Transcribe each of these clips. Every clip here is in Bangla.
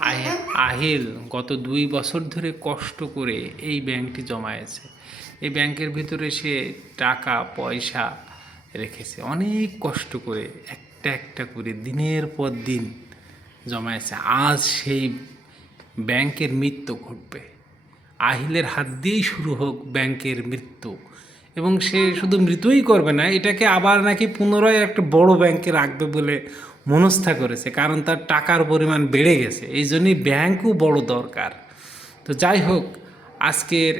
আহি- আহিল, গত দুই বছর ধরে কষ্ট করে এই ব্যাংকটি জমায়েছে। এই ব্যাংকের ভিতরে সে টাকা, পয়সা রেখেছে। অনেক কষ্ট করে একটা একটা করে দিনের পর দিন জমায়েছে। আজ সেই ব্যাংকের মৃত্যু ঘটবে। আহিলের হাত দিয়েই শুরু হোক ব্যাংকের মৃত্যু। এবং সে শুধু মৃত্যুই করবে না, এটাকে আবার নাকি পুনরায় একটা বড় ব্যাংকে রাখবে বলে মনস্থা করেছে কারণ তার টাকার পরিমাণ বেড়ে গেছে। এই জন্যই ব্যাংকও বড় দরকার। তো যাই হোক আজকের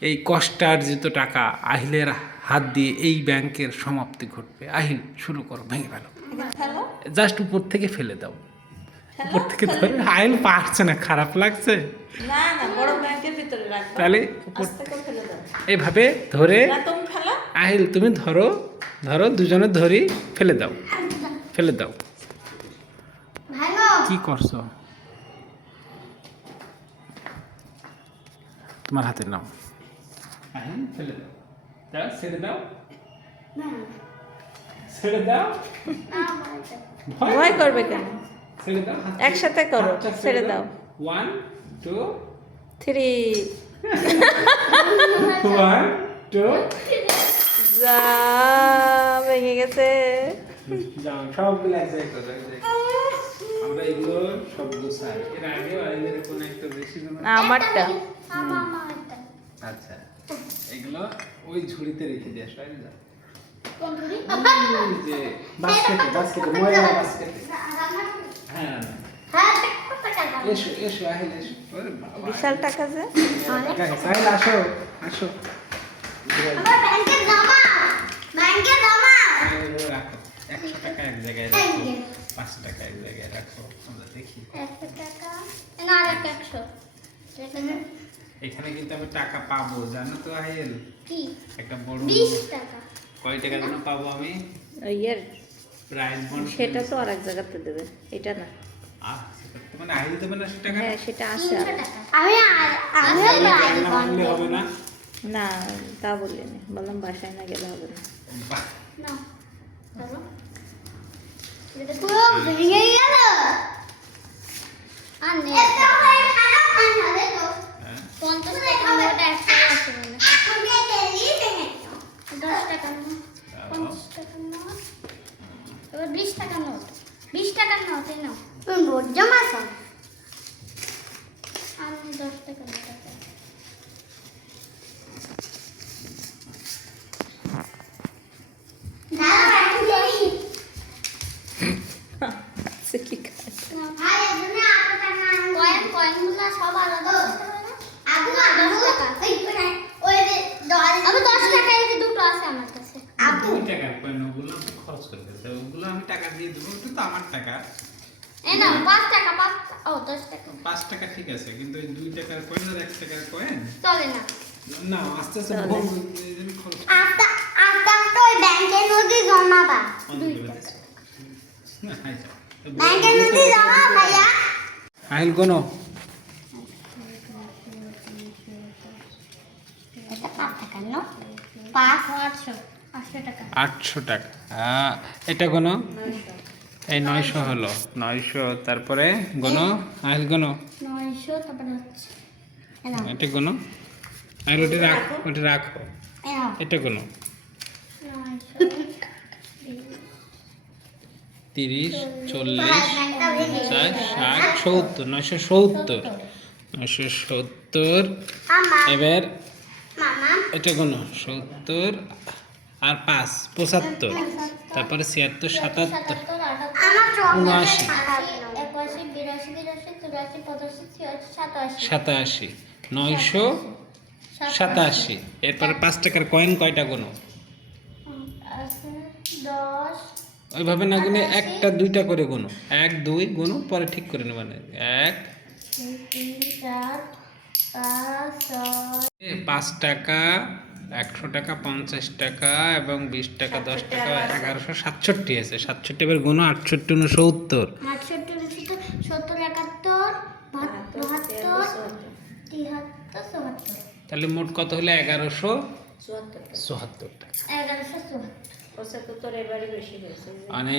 এই কষ্টার্জিত টাকা আহিলের হাত দিয়ে এই ব্যাংকের সমাপ্তি ঘটবে। আহিল শুরু করো ভেঙে ফেলো। জাস্ট উপর থেকে ফেলে দাও। উপর থেকে ধরে আহিল পারছে না খারাপ লাগছে? তাহলে এইভাবে ধরে আহিল তুমি ধরো ধরো দুজনে ধরি ফেলে দাও। ফেলে দাও। কি করছ? তোমার হাতে নাও ফেলে দাও। দাও ছেড়ে দাও? ছেড়ে দাও? ভয় করবে কেন? ছেড়ে দাও একসাথে করো, ছেড়ে দাও। One two three one two যা ভেঙে গেছে। সবগুলো এক জায়গায় করো, করো। এগুলো সব এর কোনো একটা বেশি না, আমারটা। আচ্ছা। এগুলো ওই ঝুড়িতে রেখে দিয়ে আসো আরে কোন ধরি যে বাস্কেটে বাস্কেটে ময়লা বাস্কেটে হ্যাঁ হ্যাঁ। দেখো টাকা দাও এসো এসো আহিল এসো। বিশাল টাকা যে। আহিল আসো আসো। আমার ব্যাংকে জমা। ব্যাংকে জমা। এগুলো রাখো। একশো টাকা এক জায়গায় রাখো। যে। পাঁচশো টাকা এক জায়গায় রাখো আমরা দেখি। না এখানে কিন্তু আমি টাকা পাবো জানো তো আহিল? কি? একটা বড় টাকা। কয় টাকা যেন পাবো আমি? ইয়ের প্রাইজ বন্ড। সেটা তো আর এক জায়গাতে দেবে এটা না। মানে আহিল দেবে না সে হ্যাঁ সেটা আছে আমি না আনলে হবে না? না তা বলিনি। বললাম বাসায় না গেলে হবে না। না। পুরো ভেঙে গেল আর নেই। পঞ্চাশ টাকা নোট। একশো দশ টাকা নোট পঞ্চাশ টাকা নোট এবার বিশ টাকা নোট বিশ টাকার নোট এই নাও। নোট জমা আমি দশ টাকা নোট আছে সে কি কাজ কয়েন কয়েনগুলো সব আলাদা করতে হবে না? দশ টাকা। আমি দশ টাকা এই যে দুটো আছে আমার কাছে দুই টাকার কয়েন ওগুলো আমি খরচ করে দিতে ওগুলো আমি টাকা দিয়ে দেবো ওটা তো আমার টাকা। এই না পাঁচ টাকা পাঁচ ও দশ টাকা। পাঁচ টাকা ঠিক আছে কিন্তু ওই দুই টাকার কয়েন আর এক টাকার কয়েন চলে না। না আস্তে আস্তে এই খরচ আস্তে আস্তে আস্তে ওই ব্যাংকের মধ্যে জমাবা বন্ধ টাকা দিচ্ছি। না, হাই যাও। ব্যাংকের মধ্যে জমা ভাইয়া। আহিল কোনো এটা পাঁচ টাকা নো? পাঁচ আটশো আটশো টাকা। এটা কোনো এই নয়শো হলো। নয়শো তারপরে গোনো? আহিল গোনো? এটা গোনো? আর ওটা রাখো ওটা রাখো। এটা নয়শো। তিরিশ চল্লিশ পঞ্চাশ ষাট সত্তর নয়শো সত্তর। নয়শো সত্তর। এবার এটা কোনো সত্তর। আর পাঁচ পঁচাত্তর। তারপরে ছিয়াত্তর সাতাত্তর। উনআশি। সাতাশি। নয়শো সাতাশি। এরপরে পাঁচ টাকার কয়েন কয়টা কোনো ওইভাবে না গুনে একটা দুইটা করে গুনো। এক দুই গুনো পরে ঠিক করে নেবেন এক পাঁচ টাকা একশো টাকা পঞ্চাশ টাকা এবং বিশ টাকা দশ টাকা এগারোশো সাতষট্টি আছে। সাতষট্টি এবার গুণ আটষট্টি উনসত্তর তিহাত্তর চুয়াত্তর। তাহলে মোট কত হলো? এগারোশো চুয়াত্তর টাকা। এগারোশো চুয়াত্তর। পঁচাত্তর এবারে বেশি হয়েছে। মানে